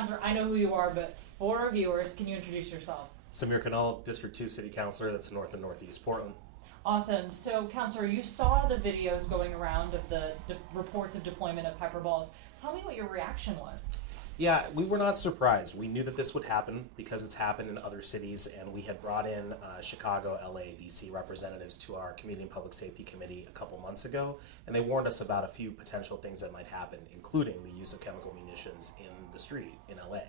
Councilor, I know who you are, but for our viewers, can you introduce yourself? Sameer Kanal, District 2 City Councilor, that's North and Northeast Portland. Awesome. So, Councilor, you saw the videos going around of the reports of deployment of pepper balls. Tell me what your reaction was. Yeah, we were not surprised. We knew that this would happen because it's happened in other cities, and we had brought in Chicago, LA, DC representatives to our Community and Public Safety Committee a couple months ago, and they warned us about a few potential things that might happen, including the use of chemical munitions in the street in LA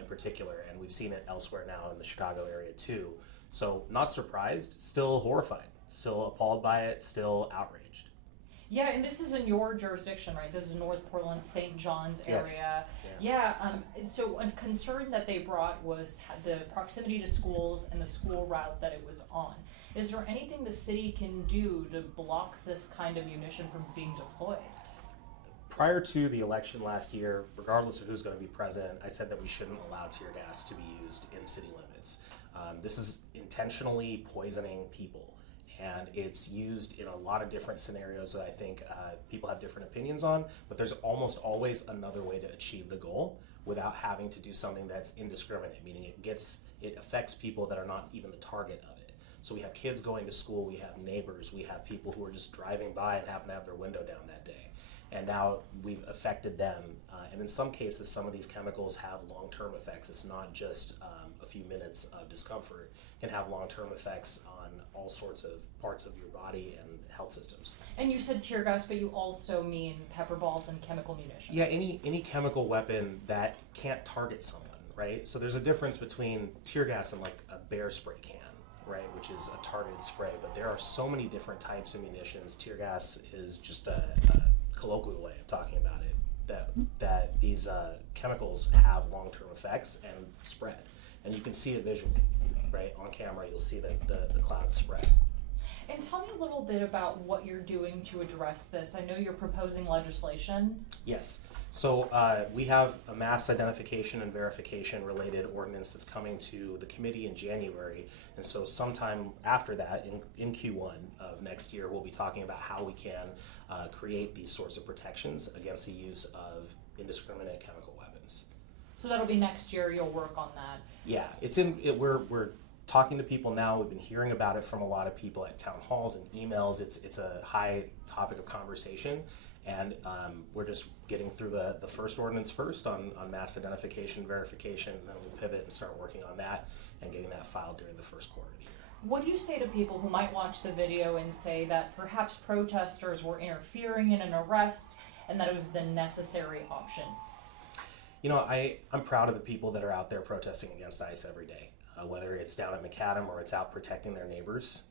in particular, and we've seen it elsewhere now in the Chicago area too. So not surprised, still horrified, still appalled by it, still outraged. Yeah, and this is in your jurisdiction, right? This is North Portland, St. John's area. Yes. So a concern that they brought was the proximity to schools and the school route that it was on. Is there anything the city can do to block this kind of munition from being deployed? Prior to the election last year, regardless of who's going to be president, I said that we shouldn't allow tear gas to be used in city limits. This is intentionally poisoning people, and it's used in a lot of different scenarios that I think people have different opinions on, but there's almost always another way to achieve the goal without having to do something that's indiscriminate, meaning it affects people that are not even the target of it. So we have kids going to school, we have neighbors, we have people who are just driving by and happen to have their window down that day. And now we've affected them, and in some cases, some of these chemicals have long-term effects. It's not just a few minutes of discomfort. It can have long-term effects on all sorts of parts of your body and health systems. And you said tear gas, but you also mean pepper balls and chemical munitions. Yeah, any chemical weapon that can't target someone, right? So there's a difference between tear gas and like a bear spray can, right, which is a targeted spray. But there are so many different types of munitions. Tear gas is just a colloquial way of talking about it, that these chemicals have long-term effects and spread, and you can see it visually, right? On camera you'll see the clouds spread. And tell me a little bit about what you're doing to address this. I know you're proposing legislation. Yes, so we have a mass identification and verification related ordinance that's coming to the committee in January, and so sometime after that, in Q1 of next year, we'll be talking about how we can create these sorts of protections against the use of indiscriminate chemical weapons. So that'll be next year, you'll work on that. Yeah, we're talking to people now. We've been hearing about it from a lot of people at town halls and emails. It's a high topic of conversation, and we're just getting through the first ordinance first on mass identification verification, and then we'll pivot and start working on that and getting that filed during the first quarter of the year. What do you say to people who might watch the video and say that perhaps protesters were interfering in an arrest and that it was the necessary option? You know, I'm proud of the people that are out there protesting against ICE every day, whether it's down at McAdam or it's out protecting their neighbors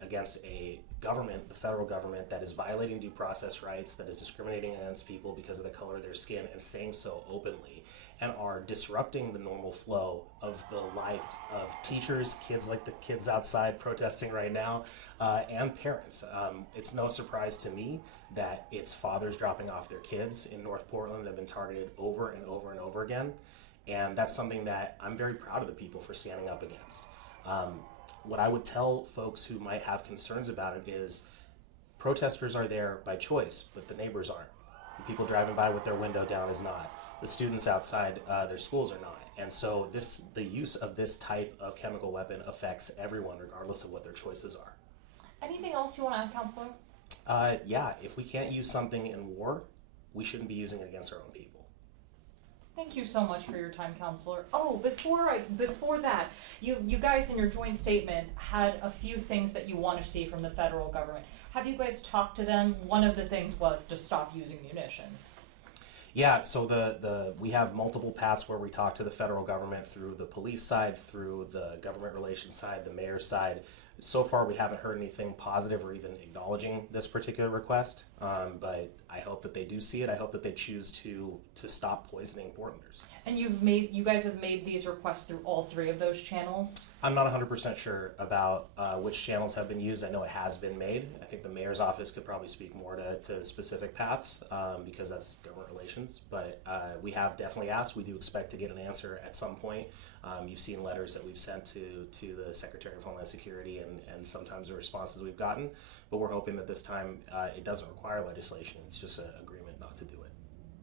against a government, the federal government, that is violating due process rights, that is discriminating against people because of the color of their skin and saying so openly, and are disrupting the normal flow of the lives of teachers, kids like the kids outside protesting right now, and parents. It's no surprise to me that it's fathers dropping off their kids in North Portland that have been targeted over and over and over again. And that's something that I'm very proud of the people for standing up against. What I would tell folks who might have concerns about it is protesters are there by choice, but the neighbors aren't. The people driving by with their window down is not. The students outside their schools are not. And so the use of this type of chemical weapon affects everyone regardless of what their choices are. Anything else you want to add, Councilor? Yeah, if we can't use something in war, we shouldn't be using it against our own people. Thank you so much for your time, Councilor. Oh, before that, you guys in your joint statement had a few things that you want to see from the federal government. Have you guys talked to them? One of the things was to stop using munitions. Yeah, so we have multiple paths where we talk to the federal government through the police side, through the government relations side, the mayor's side. So far, we haven't heard anything positive or even acknowledging this particular request, but I hope that they do see it. I hope that they choose to stop poisoning Portlanders. And you guys have made these requests through all three of those channels? I'm not 100% sure about which channels have been used. I know it has been made. I think the mayor's office could probably speak more to specific paths because that's government relations. But we have definitely asked. We do expect to get an answer at some point. You've seen letters that we've sent to the Secretary of Homeland Security and sometimes the responses we've gotten. But we're hoping that this time it doesn't require legislation. It's just a agreement